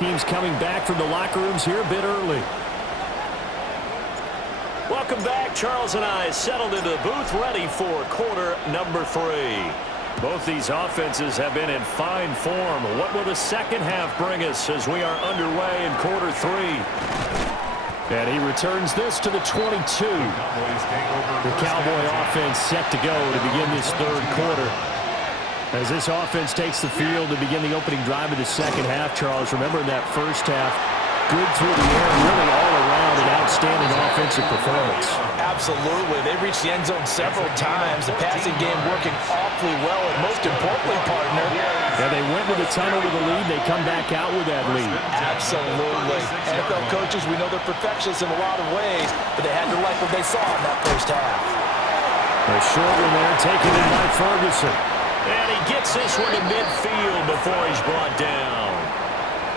Teams coming back from the locker rooms here a bit early. Welcome back. Charles and I settled into the booth ready for quarter number 3. Both these offenses have been in fine form. What will the second half bring us as we are underway in quarter 3? And he returns this to the 22. The Cowboy offense set to go to begin this third quarter. As this offense takes the field to begin the opening drive of the second half, Charles, remember in that first half, good through the air, really all around an outstanding offensive performance. Absolutely. They reached the end zone several times. The passing game working awfully well, and most importantly, partner. Yeah, they went with a tunnel with a lead. They come back out with that lead. Absolutely. NFL coaches, we know they're perfectionists in a lot of ways, but they had to like what they saw in that first half. A short one there, taken in by Ferguson. And he gets this one to midfield before he's brought down.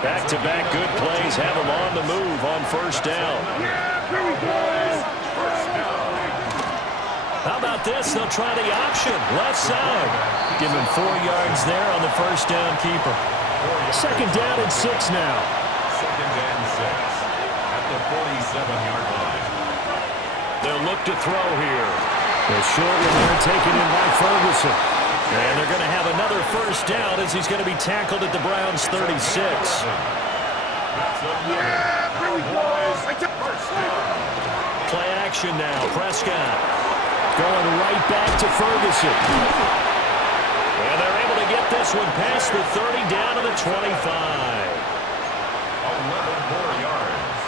Back-to-back good plays have him on the move on first down. How about this? They'll try the option. Left side. Give him 4 yards there on the first down keeper. Second down and 6 now. Second and 6 at the 47-yard line. They'll look to throw here. The short one there taken in by Ferguson. And they're going to have another first down as he's going to be tackled at the Browns' 36. Play action now. Prescott going right back to Ferguson. And they're able to get this one past the 30 down to the 25. 11 more yards.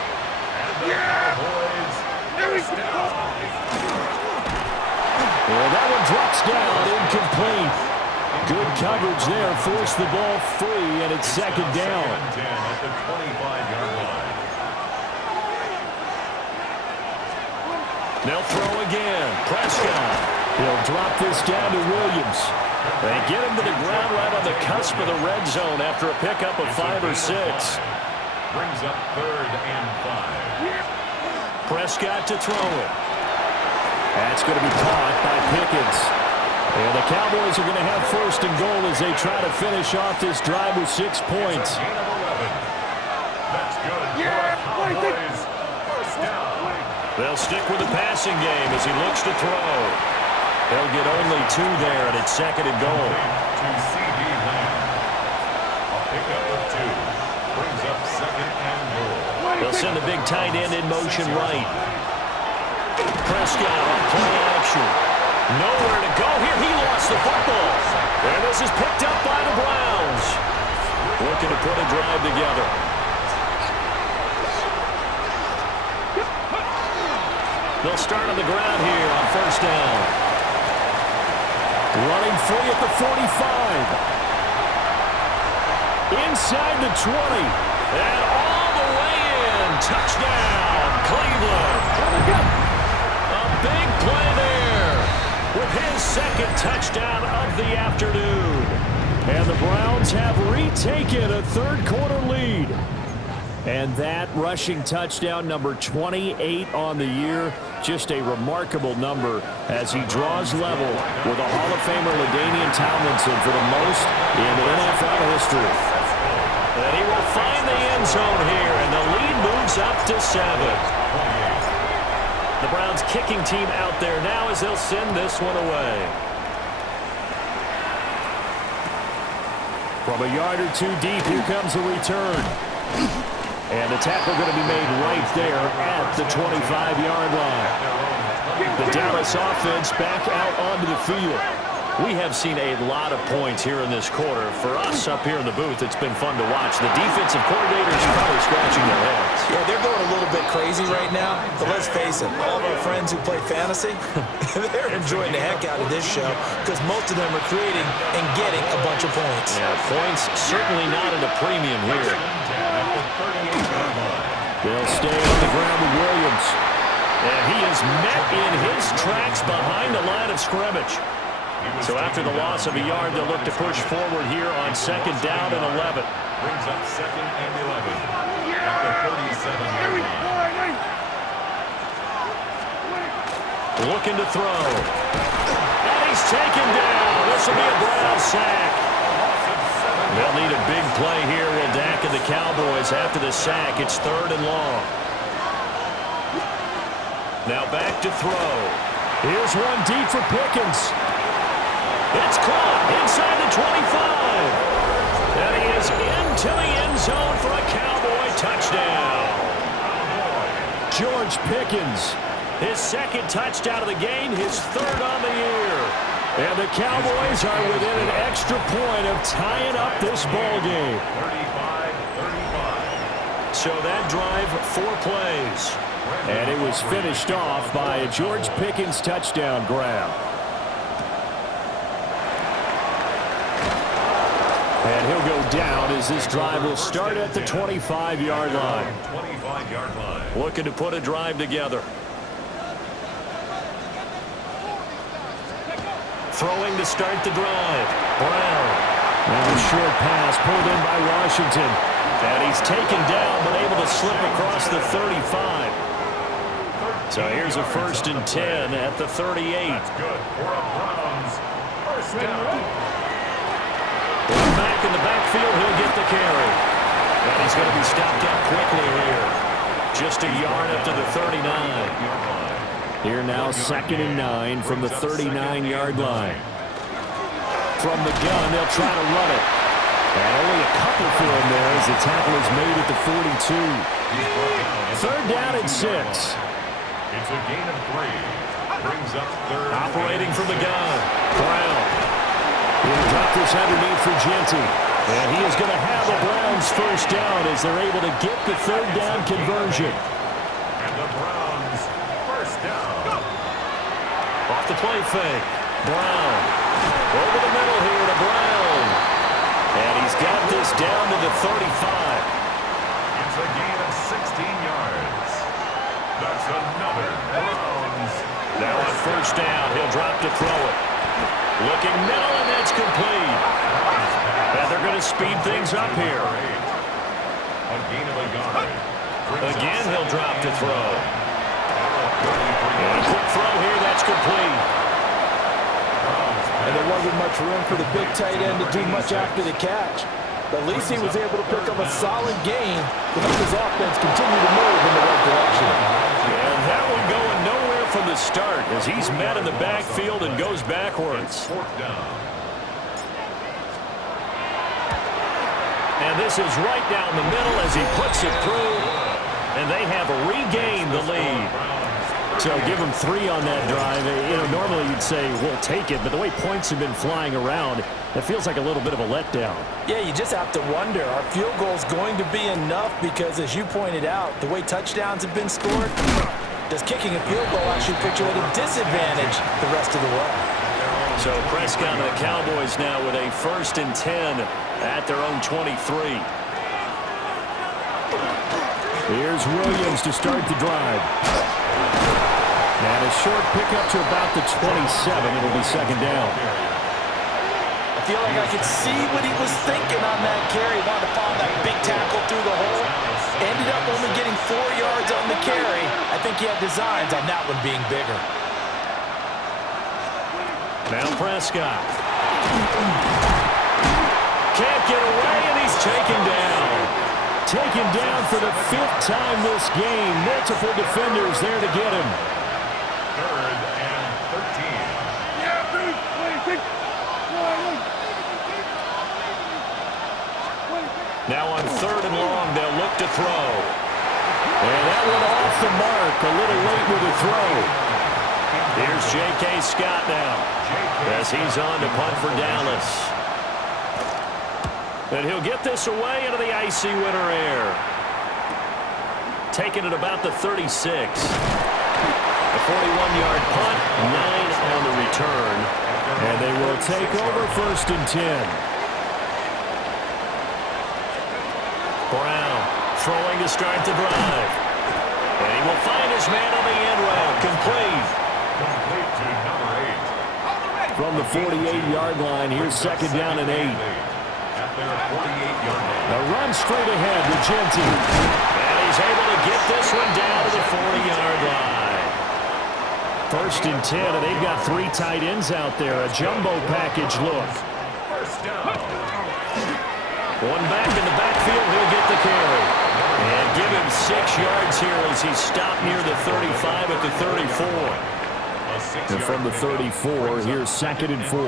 And the Cowboys first down. Well, that one drops down, incomplete. Good coverage there, forced the ball free, and it's second down. Second and 10 at the 25-yard line. They'll throw again. Prescott. He'll drop this down to Williams. They get him to the ground right on the cusp of the red zone after a pickup of 5 or 6. Brings up third and 5. Prescott to throw it. That's going to be caught by Pickens. And the Cowboys are going to have first and goal as they try to finish off this drive with 6 points. Gain of 11. That's good. Cowboys first down. They'll stick with the passing game as he looks to throw. They'll get only 2 there, and it's second and goal. To C.D. Lamb. A pickup of 2. Brings up second and goal. They'll send the big tight end in motion right. Prescott on play action. Nowhere to go here. He lost the football. And this is picked up by the Browns. Looking to put a drive together. They'll start on the ground here on first down. Running free at the 45. Inside the 20. And all the way in. Touchdown, Cleveland. Big play there with his second touchdown of the afternoon. And the Browns have retaken a third quarter lead. And that rushing touchdown, number 28 on the year, just a remarkable number as he draws level with a Hall of Famer LaDainian Tomlinson for the most in NFL history. And he will find the end zone here, and the lead moves up to 7. The Browns kicking team out there now as they'll send this one away. From a yard or 2 deep, here comes the return. And the tackle going to be made right there at the 25-yard line. The Dallas offense back out onto the field. We have seen a lot of points here in this quarter. For us up here in the booth, it's been fun to watch. The defensive coordinators are probably scratching their heads. Yeah, they're going a little bit crazy right now, but let's face it, all of our friends who play fantasy, they're enjoying the heck out of this show because most of them are creating and getting a bunch of points. Yeah, points certainly not at a premium here. They'll stay on the ground with Williams. And he is met in his tracks behind the line of scrimmage. So after the loss of a yard, they'll look to push forward here on second down and 11. Brings up second and 11 at the 37-yard line. Looking to throw. And he's taken down. This will be a Brown sack. They'll need a big play here. Will Dak and the Cowboys after the sack. It's 3rd and long. Now back to throw. Here's one deep for Pickens. It's caught inside the 25. And he is into the end zone for a Cowboy touchdown. George Pickens. His 2nd touchdown of the game, his 3rd on the year. And the Cowboys are within an extra point of tying up this ball game. 35-35. So that drive, 4 plays. And it was finished off by a George Pickens touchdown grab. And he'll go down as this drive will start at the 25-yard line. 25-yard line. Looking to put a drive together. Throwing to start the drive. Brown. Now a short pass pulled in by Washington. And he's taken down but able to slip across the 35. So here's a 1st and 10 at the 38. That's good for a Browns first down. Back in the backfield, he'll get the carry. And he's going to be stopped up quickly here. Just a yard up to the 39. Here now 2nd and 9 from the 39-yard line. From the gun, they'll try to run it. And only a couple for him there as the tackle is made at the 42. 3rd down and 6. It's a gain of 3. Brings up 3rd. Operating from the gun. Brown. He'll drop this underneath for Genty. And he is going to have the Browns first down as they're able to get the 3rd down conversion. And the Browns first down. Off the play fake. Brown. Over the middle here to Brown. And he's got this down to the 35. It's a gain of 16 yards. That's another Browns. Now on first down, he'll drop to throw it. Looking middle, and that's complete. And they're going to speed things up here. A gain of a yard. Again, he'll drop to throw. And a quick throw here, that's complete. And there wasn't much room for the big tight end to do much after the catch. But at least he was able to pick up a solid gain to help his offense continue to move in the right direction. And that one going nowhere from the start as he's met in the backfield and goes backwards. 4th down. And this is right down the middle as he puts it through. And they have regained the lead. So give them 3 on that drive. You know, normally you'd say, we'll take it, but the way points have been flying around, it feels like a little bit of a letdown. Yeah, you just have to wonder, are field goals going to be enough? Because as you pointed out, the way touchdowns have been scored, does kicking a field goal actually put you at a disadvantage the rest of the way? So Prescott and the Cowboys now with a 1st and 10 at their own 23. Here's Williams to start the drive. And a short pickup to about the 27. It'll be 2nd down. I feel like I could see what he was thinking on that carry. Wanted to follow that big tackle through the hole. Ended up only getting 4 yards on the carry. I think he had designs on that one being bigger. Now Prescott. Can't get away, and he's taken down. Taken down for the 5th time this game. Multiple defenders there to get him. 3rd and 13. Now on 3rd and long, they'll look to throw. And that one off the mark. A little late with the throw. Here's J.K. Scott now as he's on to punt for Dallas. And he'll get this away into the icy winter air. Taking it about the 36. A 41-yard punt, 9 on the return. And they will take over 1st and 10. Brown throwing to start the drive. And he will find his man on the end route. Complete. Complete to number 8. From the 48-yard line, here's 2nd down and 8. At their 48-yard line. A run straight ahead with Genty. And he's able to get this one down to the 40-yard line. 1st and 10, and they've got 3 tight ends out there. A jumbo package look. First down. One back in the backfield, he'll get the carry. And give him 6 yards here as he's stopped near the 35 at the 34. And from the 34, here's 2nd and 4.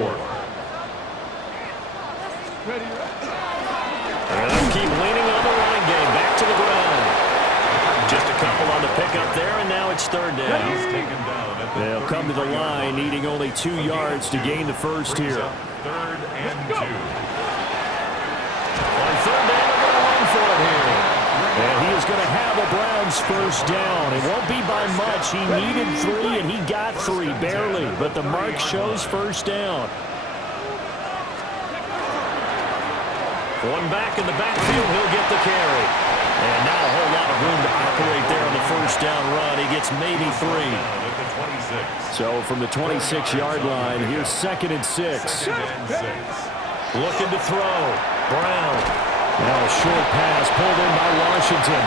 And they'll keep leaning on the running game. Back to the ground. Just a couple on the pickup there, and now it's 3rd down. They'll come to the line, needing only 2 yards to gain the first here. 3rd and 2. On 3rd down, they're going to run for it here. And he is going to have a Browns first down. It won't be by much. He needed 3, and he got 3, barely. But the mark shows first down. One back in the backfield, he'll get the carry. And not a whole lot of room to operate there on the first down run. He gets maybe 3. So from the 26-yard line, here's 2nd and 6. Looking to throw. Brown. Now a short pass pulled in by Washington.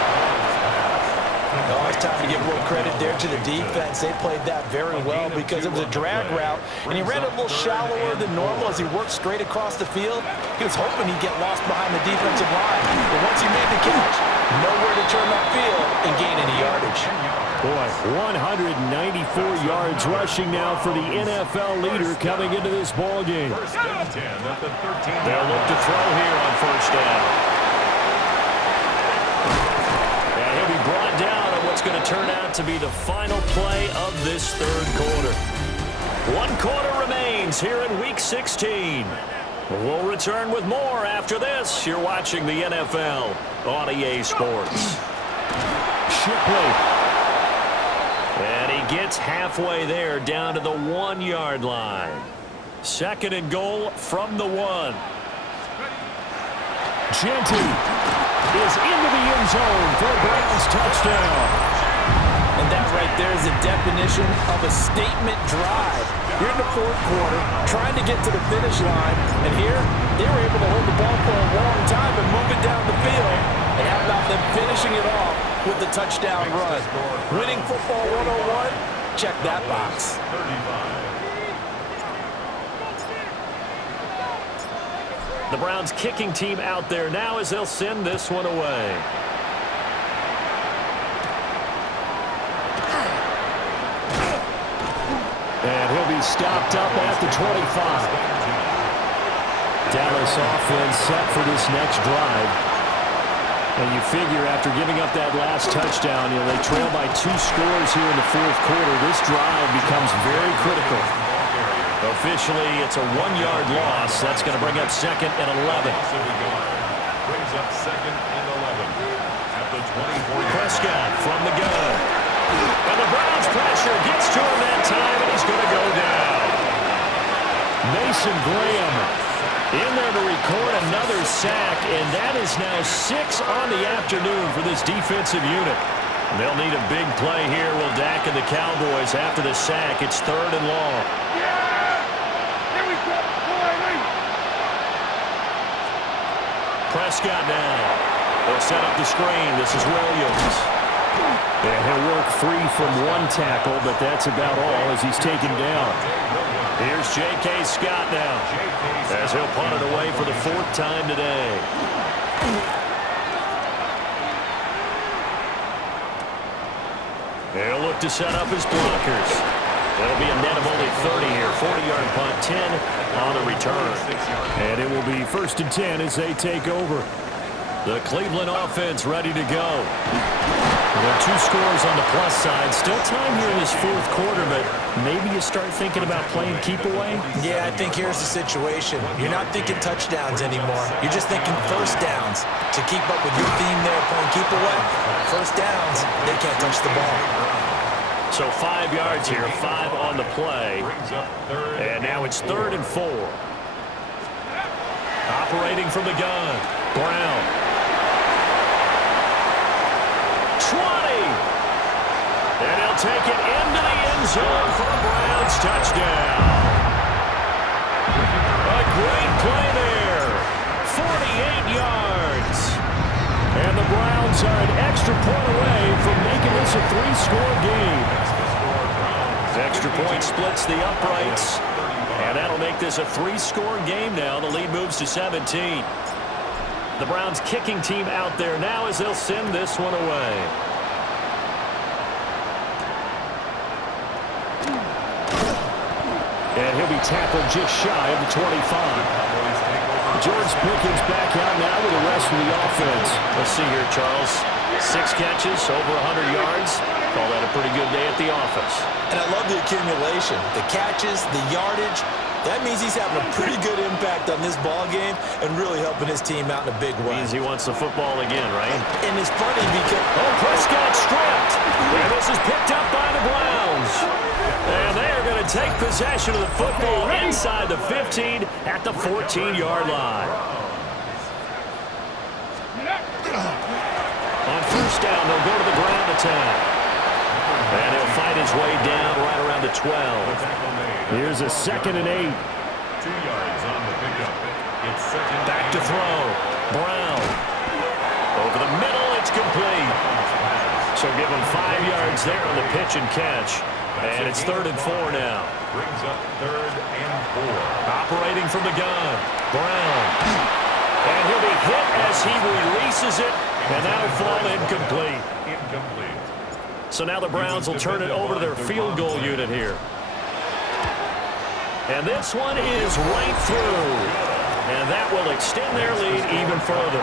Oh, it's time to give real credit there to the defense. They played that very well because it was a drag route, and he ran a little shallower than normal as he worked straight across the field. He was hoping he'd get lost behind the defensive line, but once he made the catch, nowhere to turn upfield and gain any yardage. Boy, 194 yards rushing now for the NFL leader coming into this ball game. They'll look to throw here on first down. And he'll be brought down on what's going to turn out to be the final play of this 3rd quarter. 1 quarter remains here in Week 16. We'll return with more after this. You're watching the NFL on EA Sports. Shipley. And he gets halfway there down to the 1-yard line. 2nd and goal from the 1. Genty is into the end zone for a Browns touchdown. And that right there is the definition of a statement drive. You're in the 4th quarter, trying to get to the finish line, and here, they were able to hold the ball for a long time and move it down the field. And how about them finishing it off with the touchdown run? Winning football 101? Check that box. The Browns kicking team out there now as they'll send this one away. And he'll be stopped up at the 25. Dallas offense set for this next drive. And you figure after giving up that last touchdown, they trail by 2 scores here in the 4th quarter. This drive becomes very critical. Officially, it's a 1-yard loss. That's going to bring up 2nd and 11. Brings up 2nd and 11 at the 24. Prescott from the gun. And the Browns pressure gets to him that time, and he's going to go down. Mason Graham in there to record another sack, and that is now 6 on the afternoon for this defensive unit. They'll need a big play here, will Dak and the Cowboys after the sack. It's 3rd and long. Prescott now. They'll set up the screen. This is Williams. And he'll work free from 1 tackle, but that's about all as he's taken down. Here's J.K. Scott now as he'll punt it away for the 4th time today. They'll look to set up his blockers. That'll be a net of only 30 here. 40-yard punt, 10 on the return. And it will be 1st and 10 as they take over. The Cleveland offense ready to go. There are 2 scores on the plus side. Still time here in this 4th quarter, but maybe you start thinking about playing keep away? Yeah, I think here's the situation. You're not thinking touchdowns anymore. You're just thinking first downs. To keep up with your theme there, playing keep away, first downs, they can't touch the ball. So 5 yards here, 5 on the play. And now it's 3rd and 4. Operating from the gun, Brown. 20. And he'll take it into the end zone for a Browns touchdown. A great play there. 48 yards. And the Browns are an extra point away from making this a 3-score game. Extra point splits the uprights. And that'll make this a 3-score game now. The lead moves to 17. The Browns kicking team out there now as they'll send this one away. And he'll be tackled just shy of the 25. George Pickens back out now with the rest of the offense. Let's see here, Charles. 6 catches, over 100 yards. Call that a pretty good day at the office. And I love the accumulation, the catches, the yardage. That means he's having a pretty good impact on this ball game and really helping his team out in a big way. Means he wants the football again, right? And it's funny because... Oh, Prescott stripped. And this is picked up by the Browns. And they are going to take possession of the football inside the 15 at the 14-yard line. On first down, they'll go to the ground attack. And he'll fight his way down right around the 12. Here's a 2nd and 8. 2 yards on the pickup. It's second. Back to throw. Brown. Over the middle, it's complete. So give him 5 yards there on the pitch and catch. And it's 3rd and 4 now. Brings up 3rd and 4. Operating from the gun. Brown. And he'll be hit as he releases it. And that'll fall incomplete. Incomplete. So now the Browns will turn it over to their field goal unit here. And this one is right through. And that will extend their lead even further.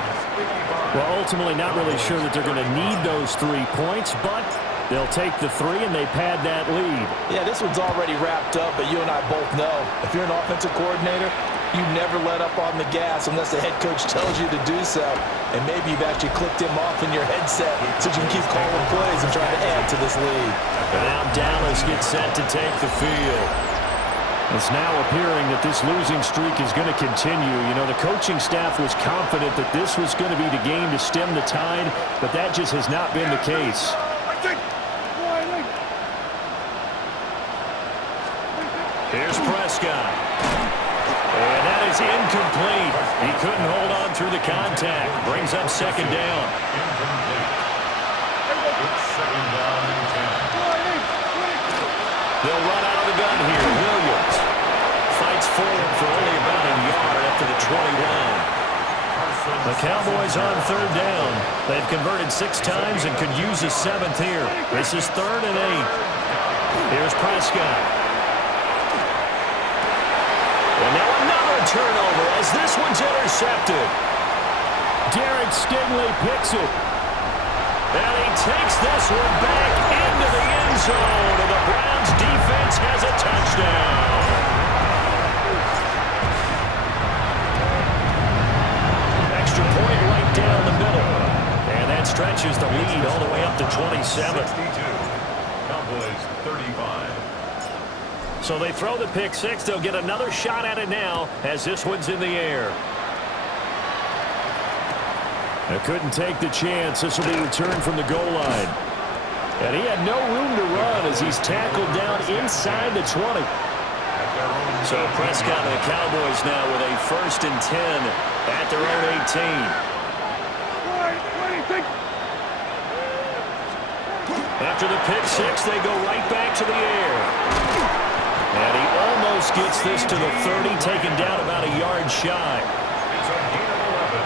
Well, ultimately not really sure that they're going to need those 3 points, but they'll take the 3 and they pad that lead. Yeah, this one's already wrapped up, but you and I both know if you're an offensive coordinator, you never let up on the gas unless the head coach tells you to do so. And maybe you've actually clicked him off in your headset so you can keep calling plays and trying to add to this lead. And now Dallas gets set to take the field. It's now appearing that this losing streak is going to continue. You know, the coaching staff was confident that this was going to be the game to stem the tide, but that just has not been the case. Here's Prescott. And that is incomplete. He couldn't hold on through the contact. Brings up 2nd down. Incomplete. It's 2nd down and 10. They'll run out of the gun here. Williams fights forward for only about a yard up to the 21. The Cowboys on 3rd down. They've converted 6 times and could use a 7th here. This is 3rd and 8. Here's Prescott. And now another turnover as this one's intercepted. Derek Stingley picks it. And he takes this one back into the end zone. And the Browns defense has a touchdown. Extra point right down the middle. And that stretches the lead all the way up to 27. 62. Cowboys 35. So they throw the pick 6. They'll get another shot at it now as this one's in the air. They couldn't take the chance. This will be returned from the goal line. And he had no room to run as he's tackled down inside the 20. So Prescott and the Cowboys now with a 1st and 10 at their own 18. After the pick 6, they go right back to the air. And he almost gets this to the 30, taken down about a yard shy. It's a gain of 11.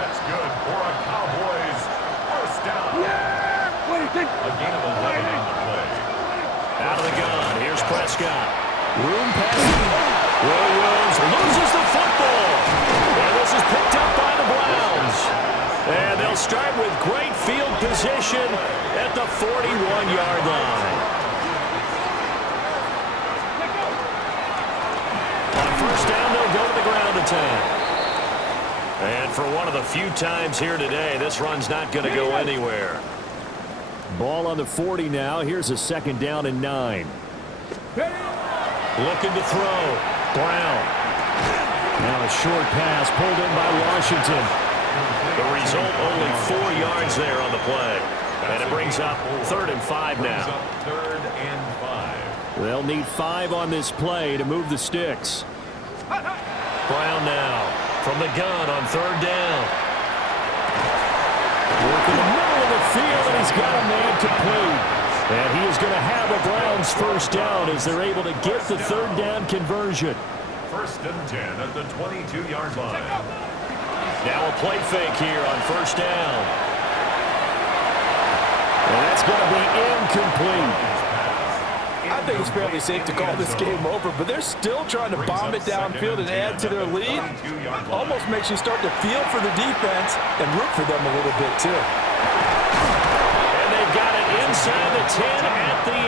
That's good for a Cowboys 1st down. A gain of 11 on the play. Out of the gun, here's Prescott. Room passing. Williams loses the football. And this is picked up by the Browns. And they'll start with great field position at the 41-yard line. First down, they'll go to the ground attack. And for one of the few times here today, this run's not going to go anywhere. Ball on the 40 now. Here's a 2nd down and 9. Looking to throw. Brown. Now a short pass pulled in by Washington. The result, only 4 yards there on the play. And it brings up 3rd and 5 now. 3rd and 5. They'll need 5 on this play to move the sticks. Brown now from the gun on 3rd down. Work in the middle of the field, and he's got a man complete. And he is going to have a Browns 1st down as they're able to get the 3rd down conversion. 1st and 10 at the 22-yard line. Now a play fake here on first down. And that's going to be incomplete. I think it's fairly safe to call this game over, but they're still trying to bomb it downfield and add to their lead. Almost makes you start to feel for the defense and root for them a little bit, too. And they've got it inside the 10 at the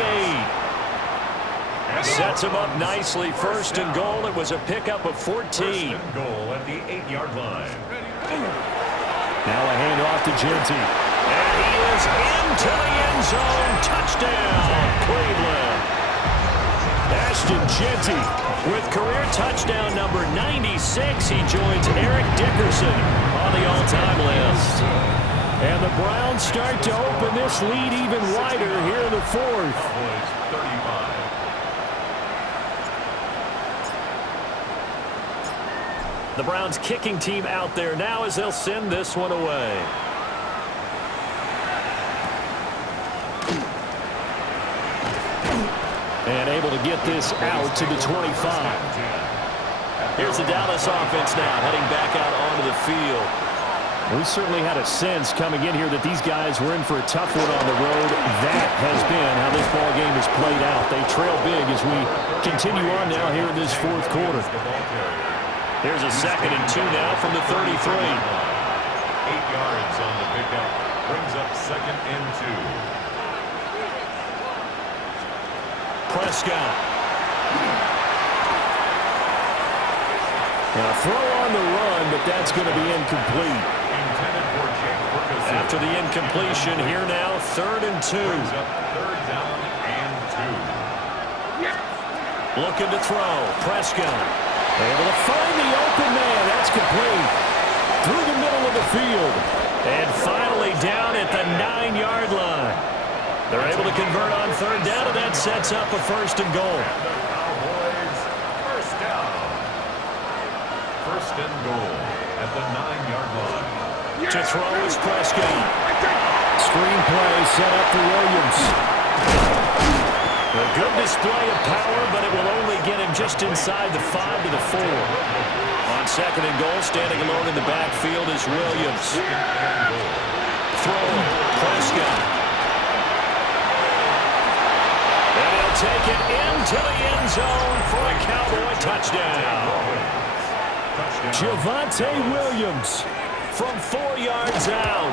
8. Sets them up nicely. First and goal. It was a pickup of 14. First and goal at the 8-yard line. Now a handoff to Genty. And he is into the end zone. Touchdown, Cleveland. Ashton Genty with career touchdown number 96. He joins Eric Dickerson on the all-time list. And the Browns start to open this lead even wider here in the fourth. Cowboys 35. The Browns kicking team out there now as they'll send this one away. And able to get this out to the 25. Here's the Dallas offense now heading back out onto the field. We certainly had a sense coming in here that these guys were in for a tough one on the road. That has been how this ball game has played out. They trail big as we continue on now here in this fourth quarter. Here's a 2nd and 2 now from the 33. 8 yards on the pickup. Brings up 2nd and 2. Prescott. Now a throw on the run, but that's going to be incomplete. Intended for Jake Ferguson. After the incompletion, here now, 3rd and 2. Brings up 3rd down and 2. Looking to throw. Prescott. Able to find the open man. That's complete. Through the middle of the field. And finally down at the 9-yard line. They're able to convert on 3rd down, and that sets up a 1st and goal. And the Cowboys first down. 1st and goal at the 9-yard line. To throw is Prescott. Screen play set up for Williams. A good display of power, but it will only get him just inside the 5 to the 4. On 2nd and goal, standing alone in the backfield is Williams. Throw, Prescott. And he'll take it into the end zone for a Cowboy touchdown. Javonte Williams From 4 yards out.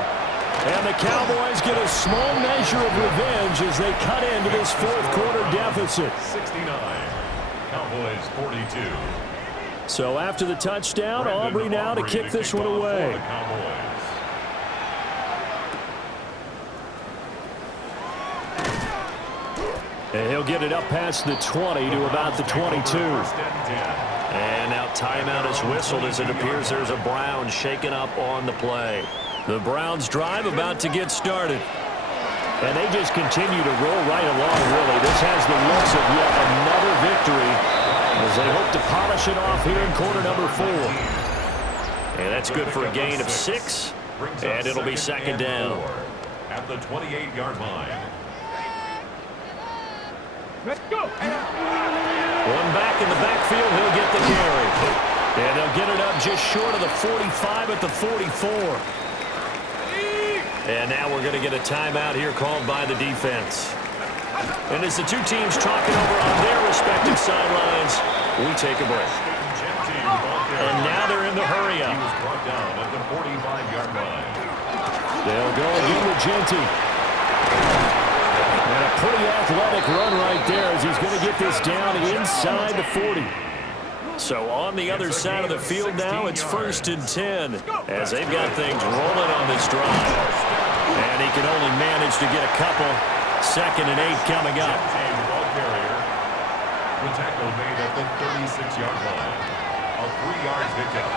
And the Cowboys get a small measure of revenge as they cut into this fourth quarter deficit. 69. Cowboys 42. So after the touchdown, Aubrey now to kick this one away. And he'll get it up past the 20 to about the 22. And now timeout is whistled as it appears there's a Browns shaken up on the play. The Browns drive about to get started. And they just continue to roll right along, really. This has the looks of yet another victory as they hope to polish it off here in quarter number 4. And that's good for a gain of 6. And it'll be 2nd down. At the 28-yard line. Let's go. One back in the backfield, he'll get the carry. And they'll get it up just short of the 45 at the 44. And now we're going to get a timeout here called by the defense. And as the two teams talking over on their respective sidelines, we take a break. And now they're in the hurry up. He was brought down at the 45-yard line. They'll go again with Genty. And a pretty athletic run right there as he's going to get this down inside the 40. So on the other side of the field now, it's 1st and 10 as they've got things rolling on this drive. And he can only manage to get a couple. 2nd and 8 coming up. The tackle made at the 36-yard line. A 3-yard pickup.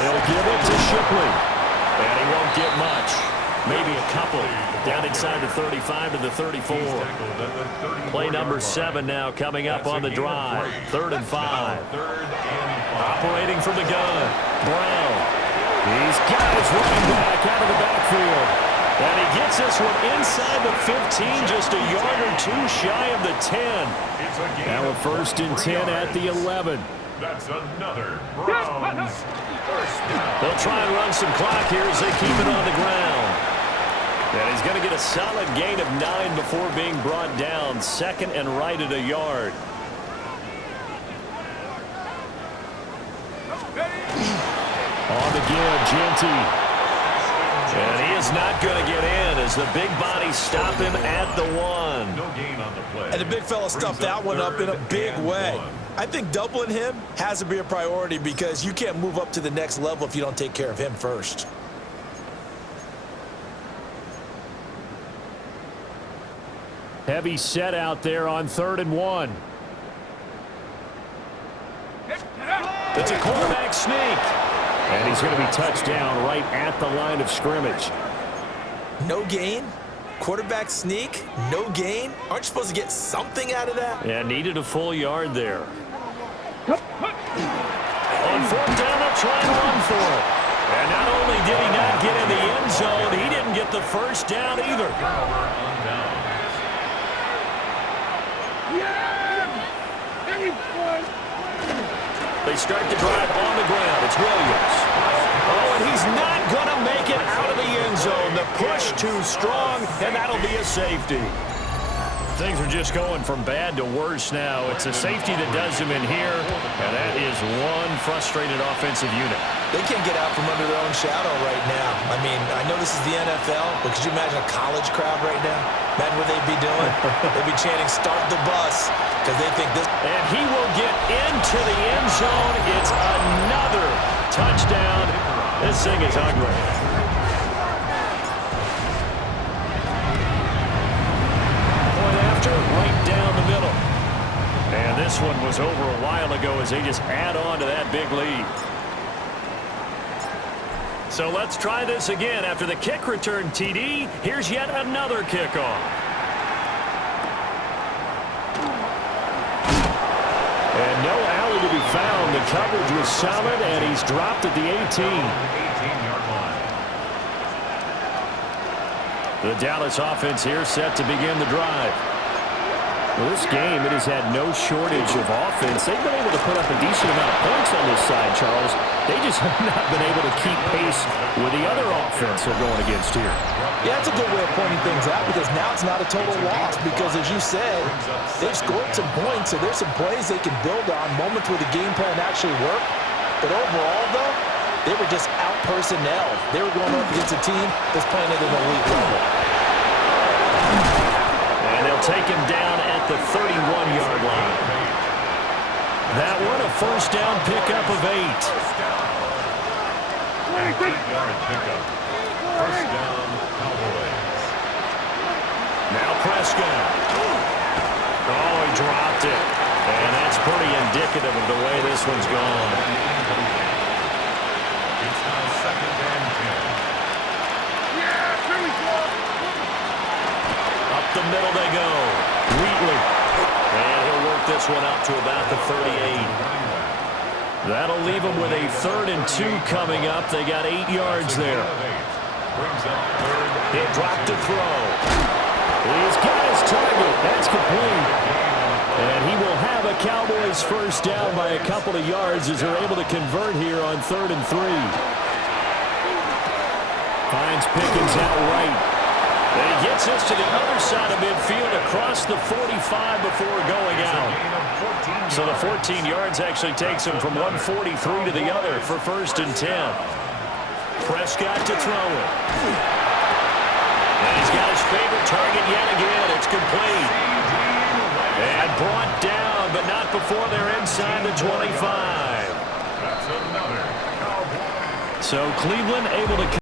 They'll give it to Shipley. And he won't get much. Maybe a couple. Down inside the 35 to the 34. Play number 7 now coming up on the drive. 3rd and 5. Operating from the gun. Brown. He's got his running back out of the backfield. And he gets this one inside the 15, just a yard or 2 shy of the 10. Now a 1st and 10 at the 11. That's another Browns first down. They'll try and run some clock here as they keep it on the ground. And he's going to get a solid gain of 9 before being brought down. Second and right at a yard. On the give, Genty. And he is not going to get in as the big bodies stop him at the 1. No gain on the play. And the big fella stuffed that one up in a big way. I think doubling him has to be a priority because you can't move up to the next level if you don't take care of him first. Heavy set out there on 3rd and 1. It's a quarterback sneak. And he's going to be touched down right at the line of scrimmage. No gain? Quarterback sneak? No gain? Aren't you supposed to get something out of that? Yeah, needed a full yard there. On 4th down, they'll try and run for it. And not only did he not get in the end zone, he didn't get the first down either. They start the drive on the ground. It's Williams. Oh, and he's not going to make it out of the end zone. The push too strong, and that'll be a safety. Things are just going from bad to worse now. It's a safety that does him in here, and that is one frustrated offensive unit. They can't get out from under their own shadow right now. I mean, I know this is the NFL, but could you imagine a college crowd right now? Imagine what they'd be doing. They'd be chanting, "Start the bus," because they think this. And he will get into the end zone. It's another touchdown. This thing is ugly. Point after, right down the middle. And this one was over a while ago as they just add on to that big lead. So let's try this again. After the kick return TD, here's yet another kickoff. And no alley to be found. The coverage was solid, and he's dropped at the 18. 18-yard line. The Dallas offense here set to begin the drive. Well, this game, it has had no shortage of offense. They've been able to put up a decent amount of points on this side, Charles. They just have not been able to keep pace with the other offense they're going against here. Yeah, that's a good way of pointing things out because now it's not a total loss because, as you said, they've scored some points, so there's some plays they can build on, moments where the game plan actually worked. But overall, though, they were just out-personnel. They were going up against a team that's playing at an elite level. And they'll take him down at the 31-yard line. That one, a first down pickup of 8. 8-yard pickup. First down, Cowboys. Now Prescott. Oh, he dropped it. And that's pretty indicative of the way this one's gone. It's now 2nd and 10. Up the middle they go. Wheatley. And he'll work this one out to about the 38. That'll leave them with a 3rd and 2 coming up. They got 8 yards there. Brings up 3rd. He dropped to throw. He's got his target. That's complete. And he will have a Cowboys first down by a couple of yards as they're able to convert here on 3rd and 3. Finds Pickens out right. And he gets us to the other side of midfield across the 45 before going out. So the 14 yards actually takes him from 143 to the other for 1st and 10. Prescott to throw it. And he's got his favorite target yet again. It's complete. And brought down, but not before they're inside the 25. That's another Cowboy. So Cleveland able to